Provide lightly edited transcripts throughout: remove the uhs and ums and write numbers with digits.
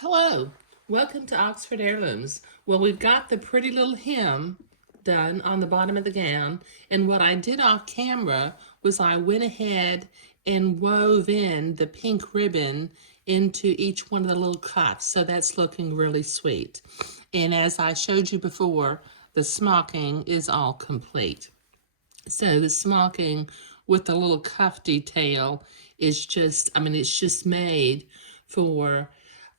Hello, welcome to Oxford Heirlooms. Well, we've got the pretty little hem done on the bottom of the gown, and what I did off camera was I went ahead and wove in the pink ribbon into each one of the little cuffs, so that's looking really sweet. And as I showed you before, the smocking is all complete. So the smocking with the little cuff detail is just, it's just made for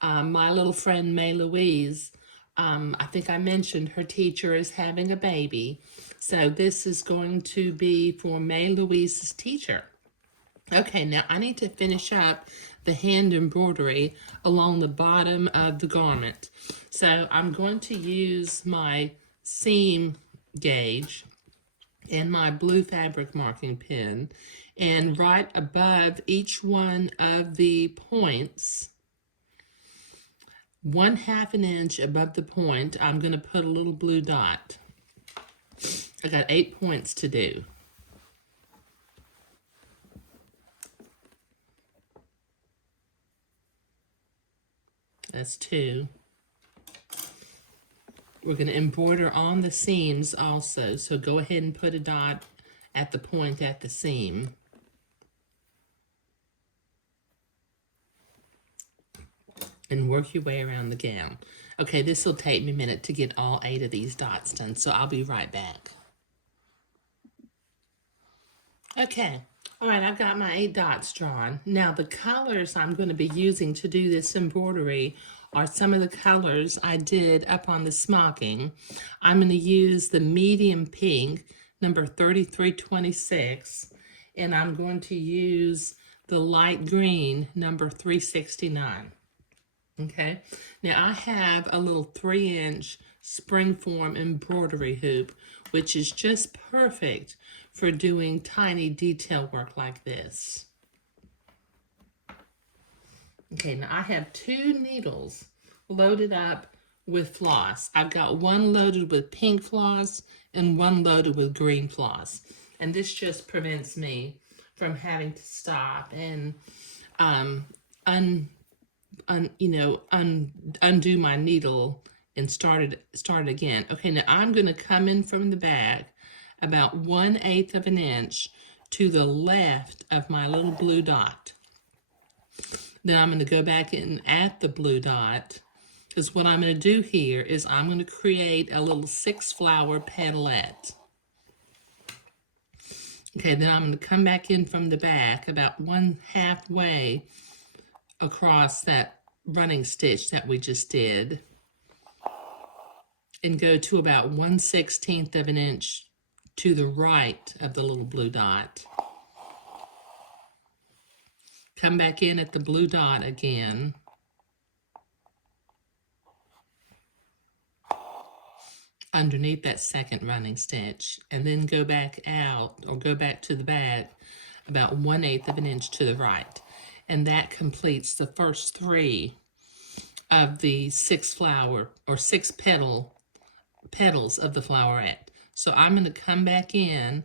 my little friend Louise. I think I mentioned her teacher is having a baby. So this is going to be for Louise's teacher. Okay, now I need to finish up the hand embroidery along the bottom of the garment. So I'm going to use my seam gauge and my blue fabric marking pen, and right above each one of the points, 1/2 an inch above the point, I'm going to put a little blue dot. I got 8 points to do. That's 2. We're going to embroider on the seams also, so go ahead and put a dot at the point at the seam. And work your way around the gown. Okay, this will take me a minute to get all 8 of these dots done, so I'll be right back. Okay, all right, I've got my 8 dots drawn. Now the colors I'm going to be using to do this embroidery are some of the colors I did up on the smocking. I'm going to use the medium pink, number 3326, and I'm going to use the light green, number 369. Okay, now I have a little 3-inch springform embroidery hoop, which is just perfect for doing tiny detail work like this. Okay, now I have 2 needles loaded up with floss. I've got one loaded with pink floss and one loaded with green floss. And this just prevents me from having to stop and undo my needle and start again. Okay, now I'm going to come in from the back about 1/8 of an inch to the left of my little blue dot. Then I'm going to go back in at the blue dot, because what I'm going to do here is I'm going to create a little 6-flower petalette. Okay, then I'm going to come back in from the back about 1/2 way across that running stitch that we just did, and go to about 1/16 of an inch to the right of the little blue dot. Come back in at the blue dot again, underneath that second running stitch, and then go back out, or go back to the back about 1/8 of an inch to the right. And that completes the first 3 of the 6-flower or 6 petals of the flowerette. So I'm going to come back in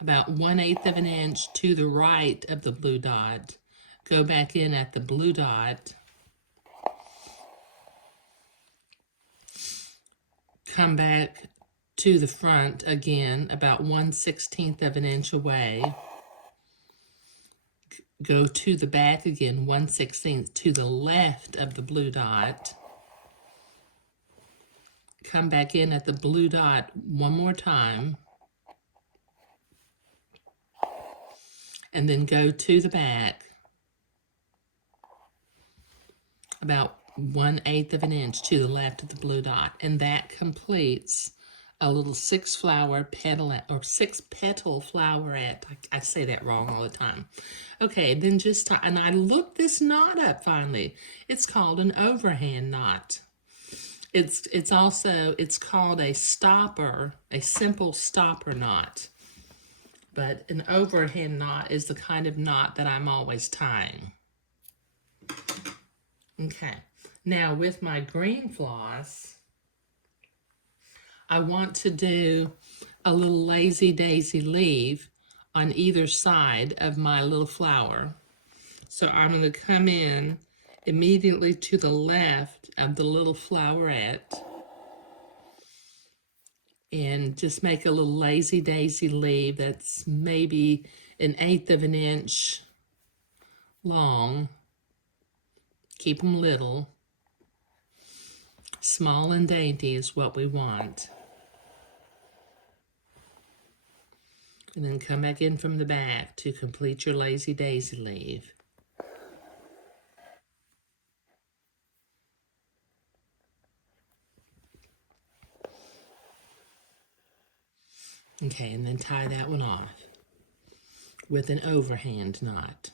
about 1/8 of an inch to the right of the blue dot, go back in at the blue dot, come back to the front again about 1/16 of an inch away, go to the back again 1/16 to the left of the blue dot, come back in at the blue dot one more time, and then go to the back about 1/8 of an inch to the left of the blue dot, and that completes a little 6-flower petalette, or 6-petal flowerette. I say that wrong all the time. Okay, then and I looked this knot up finally. It's called an overhand knot. It's called a stopper, a simple stopper knot. But an overhand knot is the kind of knot that I'm always tying. Okay, now with my green floss, I want to do a little lazy daisy leaf on either side of my little flower. So I'm going to come in immediately to the left of the little flowerette and just make a little lazy daisy leaf that's maybe 1/8 of an inch long. Keep them little. Small and dainty is what we want. And then come back in from the back to complete your lazy daisy leaf. Okay, and then tie that one off with an overhand knot,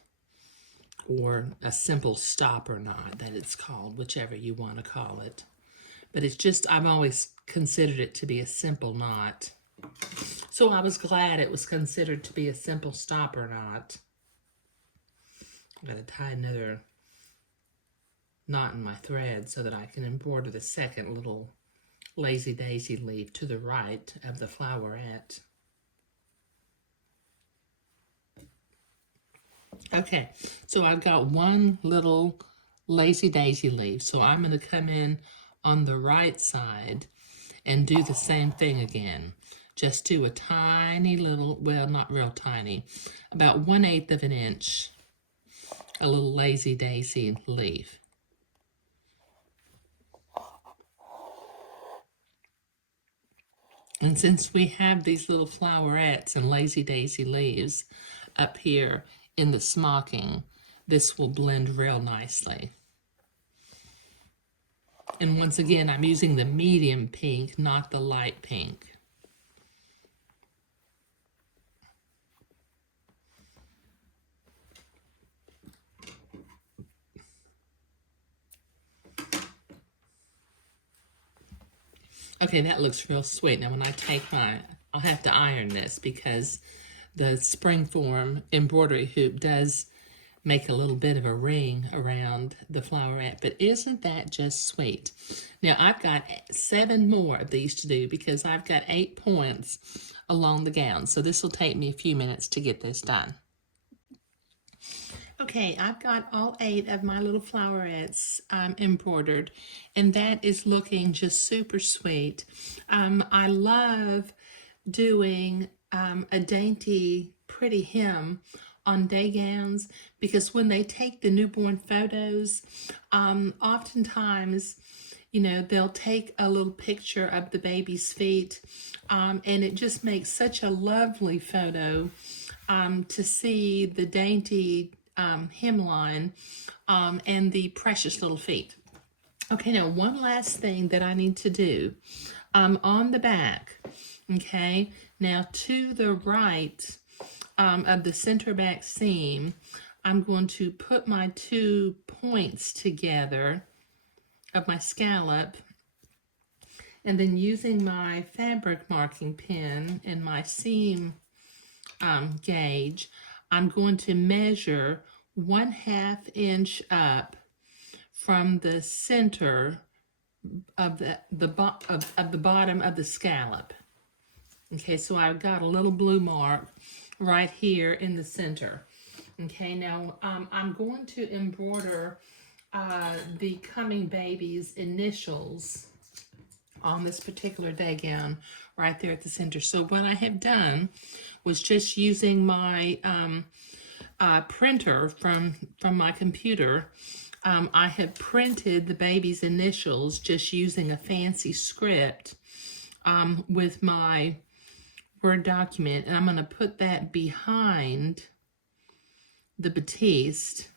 or a simple stopper knot that it's called, whichever you want to call it. But it's just, I've always considered it to be a simple knot. So I was glad it was considered to be a simple stopper knot. I'm going to tie another knot in my thread so that I can embroider the second little lazy daisy leaf to the right of the flowerette. Okay, so I've got one little lazy daisy leaf, so I'm going to come in on the right side and do the same thing again. Just do a tiny little, well, not real tiny, about 1/8 of an inch, a little lazy daisy leaf. And since we have these little flowerettes and lazy daisy leaves up here in the smocking, this will blend real nicely. And once again, I'm using the medium pink, not the light pink. Okay, that looks real sweet. Now when I take I'll have to iron this because the springform embroidery hoop does make a little bit of a ring around the flowerette, but isn't that just sweet? Now I've got 7 more of these to do because I've got 8 points along the gown, so this will take me a few minutes to get this done. Okay, I've got all 8 of my little flowerettes embroidered, and that is looking just super sweet. I love doing a dainty, pretty hem on day gowns because when they take the newborn photos, oftentimes, you know, they'll take a little picture of the baby's feet, and it just makes such a lovely photo to see the dainty hemline and the precious little feet. Okay, now one last thing that I need to do on the back. Okay, now to the right of the center back seam, I'm going to put my 2 points together of my scallop, and then using my fabric marking pen and my seam gauge, I'm going to measure 1/2 inch up from the center of the bottom of the scallop. Okay, so I've got a little blue mark right here in the center. Okay, now I'm going to embroider the coming baby's initials on this particular day gown right there at the center. So what I have done was just using my printer from my computer. I have printed the baby's initials just using a fancy script with my Word document, and I'm going to put that behind the batiste,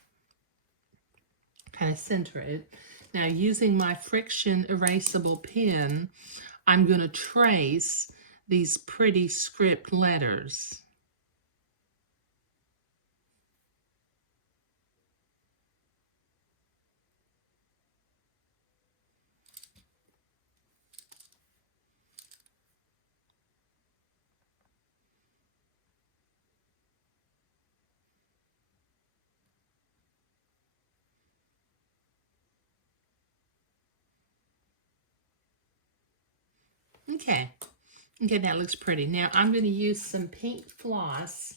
kind of center it. Now using my friction erasable pen, I'm going to trace these pretty script letters. Okay, that looks pretty. Now I'm going to use some pink floss.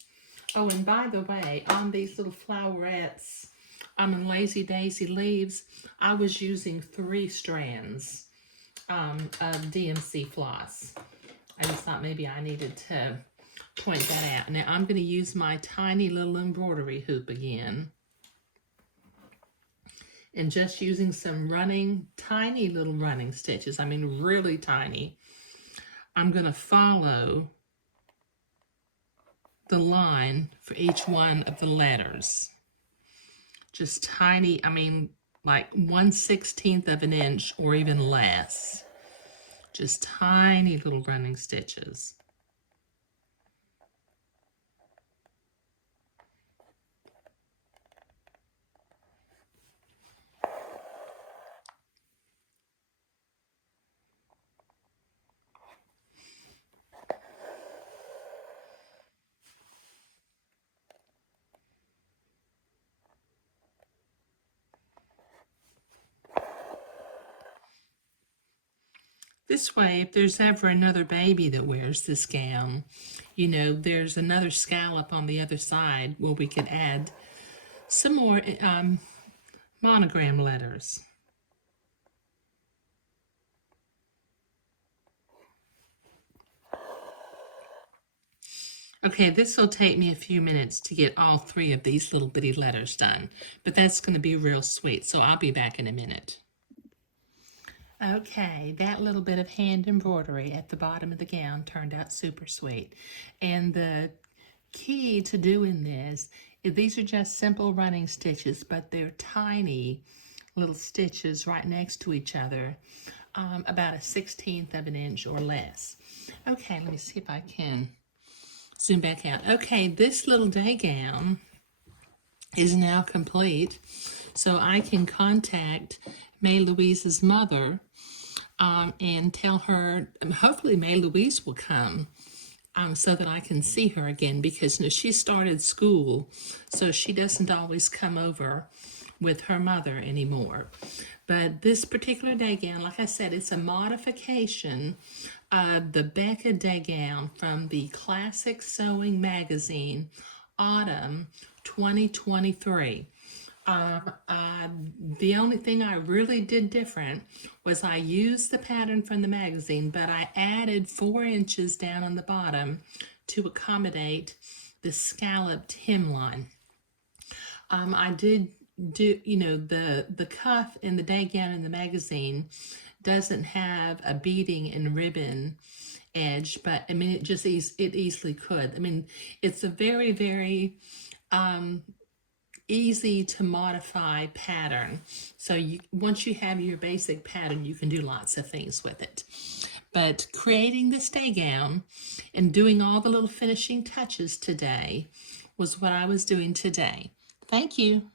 Oh, and by the way, on these little flowerettes, in Lazy Daisy Leaves, I was using 3 strands of DMC floss. I just thought maybe I needed to point that out. Now I'm going to use my tiny little embroidery hoop again. And just using some tiny little running stitches, I mean really tiny, I'm going to follow the line for each one of the letters. Just tiny, I mean like 1/16 of an inch or even less. Just tiny little running stitches. This way, if there's ever another baby that wears this gown, you know, there's another scallop on the other side where we could add some more monogram letters. Okay, this will take me a few minutes to get all 3 of these little bitty letters done, but that's going to be real sweet, so I'll be back in a minute. Okay, that little bit of hand embroidery at the bottom of the gown turned out super sweet. And the key to doing this is these are just simple running stitches, but they're tiny little stitches right next to each other, about 1/16 of an inch or less. Okay, let me see if I can zoom back out. Okay, this little day gown is now complete, so I can contact May Louise's mother and tell her, hopefully May Louise will come so that I can see her again, because she started school, so she doesn't always come over with her mother anymore. But this particular day gown, like I said, it's a modification of the Becca day gown from the Classic Sewing Magazine, Autumn 2023. The only thing I really did different was I used the pattern from the magazine, but I added 4 inches down on the bottom to accommodate the scalloped hemline. I did do, the cuff in the day gown in the magazine doesn't have a beading and ribbon edge, but I mean, it easily could. I mean, it's a very, very easy to modify pattern. So once you have your basic pattern, you can do lots of things with it. But creating this day gown and doing all the little finishing touches today was what I was doing today. Thank you.